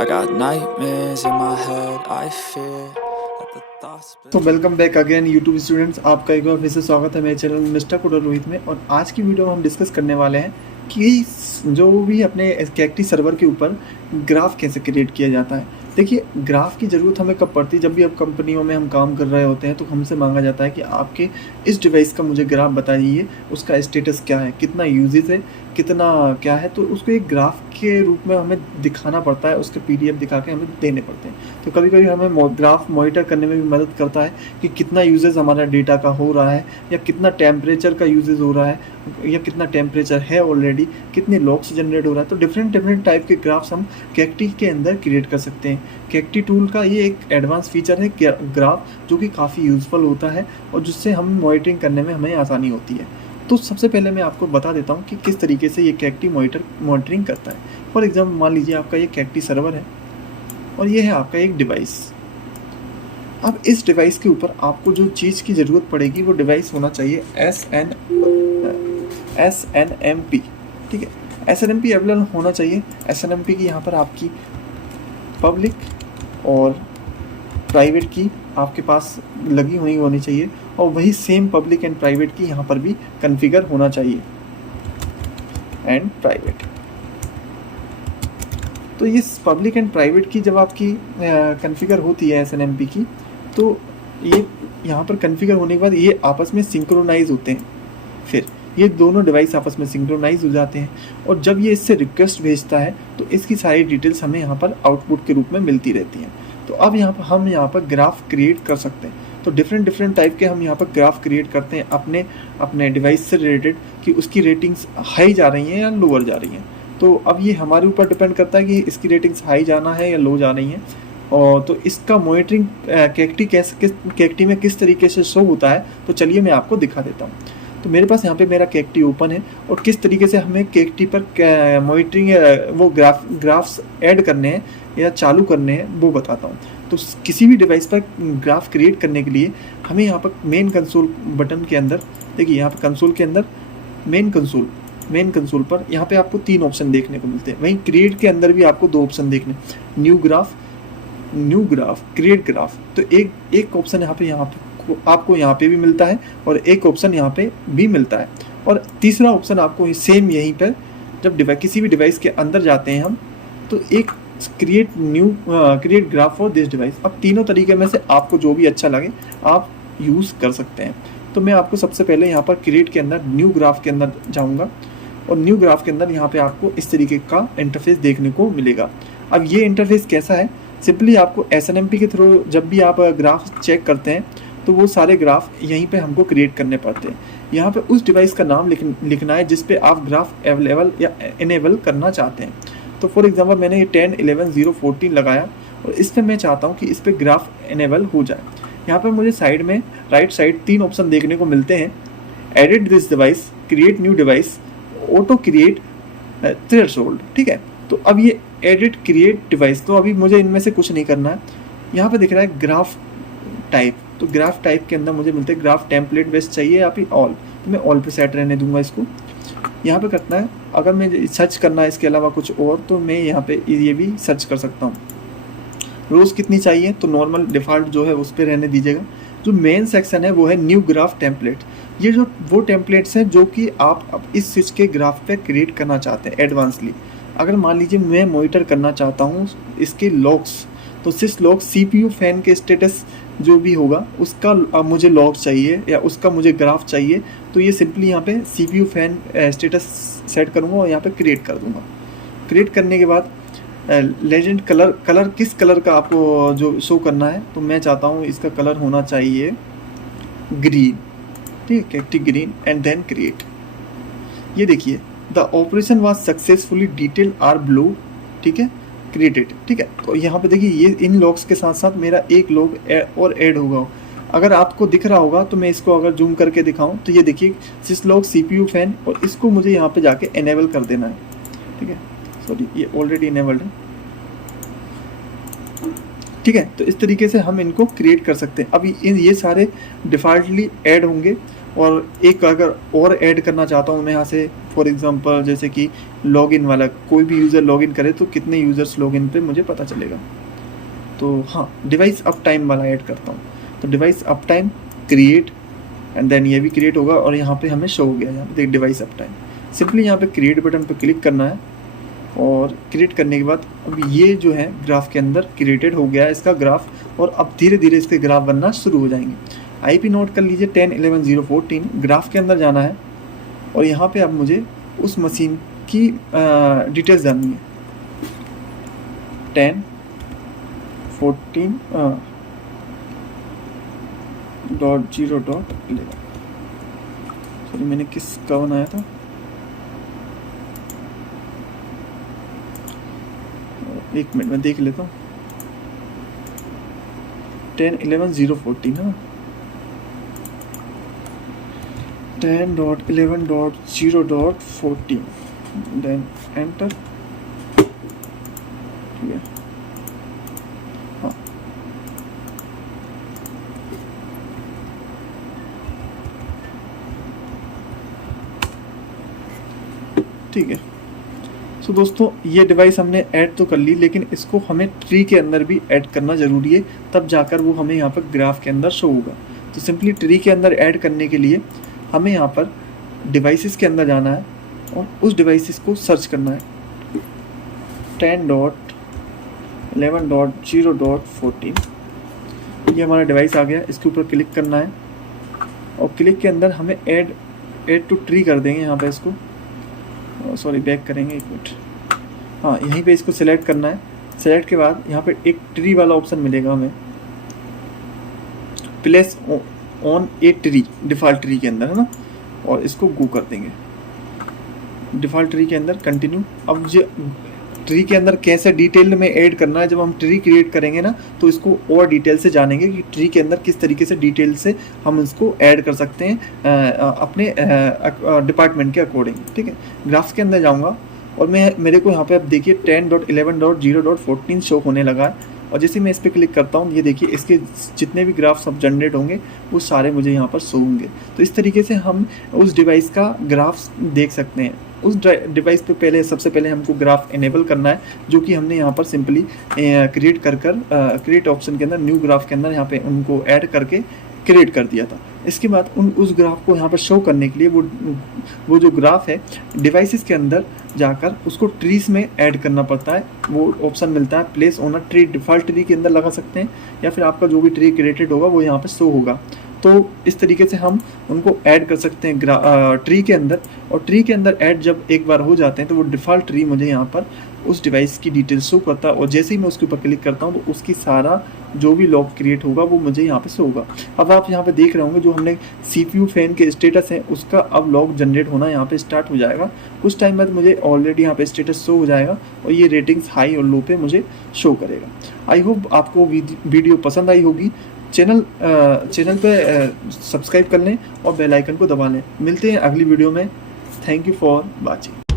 I got nightmares in my head, I fear that the thoughts. तो welcome back again YouTube students, आपका एक बार फिर से स्वागत है मेरे चैनल मिस्टर कोडर रोहित में। और आज की वीडियो में हम डिस्कस करने वाले हैं कि जो भी अपने कैक्टी सर्वर के ऊपर ग्राफ कैसे क्रिएट किया जाता है। देखिए, ग्राफ की ज़रूरत हमें कब पड़ती है? जब भी अब कंपनियों में हम काम कर रहे होते हैं तो हमसे मांगा जाता है कि आपके इस डिवाइस का मुझे ग्राफ बताइए, उसका स्टेटस क्या है, कितना यूजेज है, कितना क्या है। तो उसको एक ग्राफ के रूप में हमें दिखाना पड़ता है, उसके PDF दिखा के हमें देने पड़ते हैं। तो कभी कभी हमें ग्राफ मॉनिटर करने में भी मदद करता है कि कितना यूजेज हमारा डेटा का हो रहा है, या कितना टेम्परेचर का यूजेज हो रहा है, या कितना टेम्परेचर है ऑलरेडी, कितने लॉग्स जनरेट हो रहा है। तो डिफरेंट टाइप के ग्राफ्स हम कैक्टी के अंदर क्रिएट कर सकते हैं। कैक्टी टूल का ये एक एडवांस फीचर है ग्राफ, जो कि काफ़ी यूज़फुल होता है और जिससे हम मॉनिटरिंग करने में हमें आसानी होती है। तो सबसे पहले मैं आपको बता देता हूँ कि किस तरीके से ये कैक्टी मॉनिटरिंग करता है। फॉर एग्जाम्पल, मान लीजिए आपका ये कैक्टी सर्वर है और ये है आपका एक डिवाइस। अब इस डिवाइस के ऊपर आपको जो चीज़ की ज़रूरत पड़ेगी वो डिवाइस होना चाहिए SNMP। ठीक है, SNMP अवेलेबल होना चाहिए। SNMP की यहाँ पर आपकी पब्लिक और प्राइवेट की आपके पास लगी हुई होनी चाहिए, और वही सेम पब्लिक एंड प्राइवेट की यहाँ पर भी कॉन्फ़िगर होना चाहिए, एंड प्राइवेट। तो ये पब्लिक एंड प्राइवेट की जब आपकी कॉन्फ़िगर होती है SNMP की, तो ये यहाँ पर कॉन्फ़िगर होने के बाद ये आपस में सिंक्रोनाइज होते हैं। फिर ये दोनों डिवाइस आपस में सिंक्रोनाइज हो जाते हैं, और जब ये इससे रिक्वेस्ट भेजता है तो इसकी सारी डिटेल्स हमें यहाँ पर आउटपुट के रूप में मिलती रहती हैं। तो अब हम यहाँ पर ग्राफ क्रिएट कर सकते हैं। तो डिफरेंट टाइप के हम यहाँ पर ग्राफ क्रिएट करते हैं अपने डिवाइस से रिलेटेड, कि उसकी रेटिंग्स हाई जा रही हैं या लोअर जा रही हैं। तो अब ये हमारे ऊपर डिपेंड करता है कि इसकी रेटिंग्स हाई जाना है या लो जा रही हैं। और तो इसका मॉनिटरिंग कैक्टी में किस तरीके से शो होता है, तो चलिए मैं आपको दिखा देता हूँ। तो मेरे पास यहाँ पे मेरा कैक्टी ओपन है, और किस तरीके से हमें कैक्टी पर मॉनिटरिंग वो ग्राफ्स ऐड करने हैं या चालू करने हैं वो बताता हूँ। तो किसी भी डिवाइस पर ग्राफ क्रिएट करने के लिए हमें यहाँ पर मेन कंसोल बटन के अंदर, देखिए यहाँ पर कंसोल के अंदर मेन कंसोल पर यहाँ पे आपको 3 ऑप्शन देखने को मिलते हैं। वहीं क्रिएट के अंदर भी आपको 2 ऑप्शन देखने, न्यू ग्राफ, क्रिएट ग्राफ। तो एक ऑप्शन आपको यहाँ पे भी मिलता है, और एक ऑप्शन यहाँ पे भी मिलता है, और तीसरा ऑप्शन आपको सेम यहीं पर जब किसी भी डिवाइस के अंदर जाते हैं हम, तो एक create graph for this device. अब तीनों तरीके में से आपको जो भी अच्छा लगे आप यूज़ कर सकते हैं। तो मैं आपको सबसे पहले यहाँ पर क्रिएट के अंदर न्यू ग्राफ के अंदर जाऊँगा, और न्यू ग्राफ के अंदर यहाँ पे आपको इस तरीके का इंटरफेस देखने को मिलेगा। अब ये इंटरफेस कैसा है? सिंपली आपको SNMP के थ्रू जब भी आप ग्राफ चेक करते हैं तो वो सारे ग्राफ यहीं पे हमको क्रिएट करने पड़ते हैं। यहाँ पे उस डिवाइस का नाम लिखना है जिस पे आप ग्राफ अवेलेबल या इनेबल करना चाहते हैं। तो फॉर एग्जांपल मैंने ये 10.11.0.14 लगाया, और इस पर मैं चाहता हूँ कि इस पर ग्राफ इनेबल हो जाए। यहाँ पर मुझे साइड में राइट साइड 3 ऑप्शन देखने को मिलते हैं, edit this device, create new device, auto create threshold. ठीक है, तो अब ये एडिट क्रिएट डिवाइस, तो अभी मुझे इनमें से कुछ नहीं करना है। यहाँ पे दिख रहा है ग्राफ टाइप, तो ग्राफ टाइप के अंदर मुझे मिलते हैं ग्राफ टेम्पलेट बेस्ड चाहिए या फिर ऑल, तो मैं ऑल पे सेट रहने दूंगा इसको। यहाँ पे करना है, अगर मैं सर्च करना है इसके अलावा कुछ और, तो मैं यहाँ पे ये भी सर्च कर सकता हूँ। रोज़ कितनी चाहिए, तो नॉर्मल डिफ़ॉल्ट जो है उस पर रहने दीजिएगा। जो मेन सेक्शन है वो है न्यू ग्राफ टेम्पलेट। ये जो वो टेम्पलेट्स हैं जो कि आप अब इस स्विच के ग्राफ पे क्रिएट करना चाहते हैं एडवांसली। अगर मान लीजिए मैं मॉनिटर करना चाहता हूँ इसके लॉग्स, तो सिस लॉग CPU फैन के स्टेटस जो भी होगा उसका मुझे लॉग चाहिए या उसका मुझे ग्राफ चाहिए, तो ये सिंपली यहाँ पे CPU फैन स्टेटस सेट करूँगा और यहाँ पे क्रिएट कर दूँगा। क्रिएट करने के बाद लेजेंड कलर किस कलर का आपको जो शो करना है, तो मैं चाहता हूँ इसका कलर होना चाहिए ग्रीन। ठीक है, ग्रीन, एंड देन क्रिएट। ये देखिए, the operation was successfully detail are blue. ठीक है, क्रिएटेड। ठीक है, तो यहाँ पे देखिए ये इन लॉग्स के साथ साथ मेरा एक लॉग और ऐड होगा। अगर आपको दिख रहा होगा तो मैं इसको अगर जूम करके दिखाऊं तो ये देखिए सिस लॉग CPU फैन, और इसको मुझे यहाँ पे जाके इनेबल कर देना है। ठीक है, सॉरी ये ऑलरेडी इनेबल्ड है। ठीक है, तो इस तरीके से हम इनको क्रिएट कर सकते हैं। अब ये सारे डिफ़ॉल्टली ऐड होंगे, और एक अगर और ऐड करना चाहता हूँ मैं यहाँ से, फॉर एग्जांपल जैसे कि लॉगिन वाला, कोई भी यूज़र लॉगिन करे तो कितने यूज़र्स लॉगिन पे मुझे पता चलेगा। तो हाँ, डिवाइस अप टाइम वाला ऐड करता हूँ। तो device up time create, and then ये भी क्रिएट होगा और यहाँ पे हमें शो हो गया, यहाँ पे डिवाइस अप टाइम। सिंपली यहाँ पे क्रिएट बटन पे क्लिक करना है और क्रिएट करने के बाद अब ये जो है ग्राफ के अंदर क्रिएटेड हो गया है इसका ग्राफ, और अब धीरे धीरे इसके ग्राफ बनना शुरू हो जाएंगे। आईपी नोट कर लीजिए 10.11.0.14, ग्राफ के अंदर जाना है और यहाँ पे अब मुझे उस मशीन की डिटेल्स डालनी है। 10.14.0.11, सॉरी मैंने किसका बनाया था, एक मिनट में देख लेता हूँ। 10.11.0.14 है ना, 10.11.0.14, देन एंटर। ठीक है, हाँ ठीक है। सो दोस्तों, ये डिवाइस हमने ऐड तो कर ली, लेकिन इसको हमें ट्री के अंदर भी ऐड करना ज़रूरी है, तब जाकर वो हमें यहाँ पर ग्राफ के अंदर शो होगा। तो सिंपली ट्री के अंदर ऐड करने के लिए हमें यहाँ पर डिवाइसेस के अंदर जाना है और उस डिवाइसेस को सर्च करना है। 10.11.0.14, ये हमारा डिवाइस आ गया। इसके ऊपर क्लिक करना है और क्लिक के अंदर हमें ऐड टू ट्री कर देंगे यहाँ पे इसको, सॉरी बैक करेंगे, एक मिनट। हाँ, यहीं पे इसको सिलेक्ट करना है। सेलेक्ट के बाद यहाँ पे एक ट्री वाला ऑप्शन मिलेगा हमें, place on a tree, default tree के अंदर है ना, और इसको गो कर देंगे डिफ़ॉल्ट ट्री के अंदर, कंटिन्यू। अब जो ट्री के अंदर कैसे डिटेल में ऐड करना है, जब हम ट्री क्रिएट करेंगे ना तो इसको और डिटेल से जानेंगे कि ट्री के अंदर किस तरीके से डिटेल से हम इसको ऐड कर सकते हैं अपने डिपार्टमेंट के अकॉर्डिंग। ठीक है, ग्राफ्स के अंदर जाऊंगा और मेरे को यहाँ पे अब देखिए 10.11.0.14 शो होने लगा है, और जैसे मैं इस पर क्लिक करता हूँ ये देखिए इसके जितने भी ग्राफ्स अब जनरेट होंगे वो सारे मुझे यहाँ पर शो होंगे। तो इस तरीके से हम उस डिवाइस का ग्राफ्स देख सकते हैं। उस डिवाइस पे सबसे पहले हमको ग्राफ इनेबल करना है, जो कि हमने यहाँ पर सिंपली क्रिएट क्रिएट ऑप्शन के अंदर न्यू ग्राफ के अंदर यहाँ पे उनको ऐड करके क्रिएट कर दिया था। इसके बाद उस ग्राफ को यहाँ पर शो करने के लिए वो जो ग्राफ है डिवाइसेस के अंदर जाकर उसको ट्रीज में ऐड करना पड़ता है। वो ऑप्शन मिलता है place on a tree, default tree के अंदर लगा सकते हैं, या फिर आपका जो भी ट्री क्रिएटेड होगा वो यहाँ पर शो होगा। तो इस तरीके से हम उनको ऐड कर सकते हैं ट्री के अंदर, और ट्री के अंदर ऐड जब एक बार हो जाते हैं तो वो डिफ़ॉल्ट ट्री मुझे यहाँ पर उस डिवाइस की डिटेल शो करता है, और जैसे ही मैं उसके ऊपर क्लिक करता हूँ तो उसकी सारा जो भी लॉग क्रिएट होगा वो मुझे यहाँ पे शो होगा। अब आप यहाँ पे देख रहे होंगे जो हमने CPU फैन के स्टेटस है उसका अब लॉग जनरेट होना यहाँ पे स्टार्ट हो जाएगा। कुछ टाइम बाद मुझे ऑलरेडी यहाँ पे स्टेटस शो हो जाएगा और ये रेटिंग्स हाई और लो पे मुझे शो करेगा। आई होप आपको वीडियो पसंद आई होगी। चैनल पे सब्सक्राइब कर लें और बेल आइकन को दबा लें। मिलते हैं अगली वीडियो में। Thank you for watching.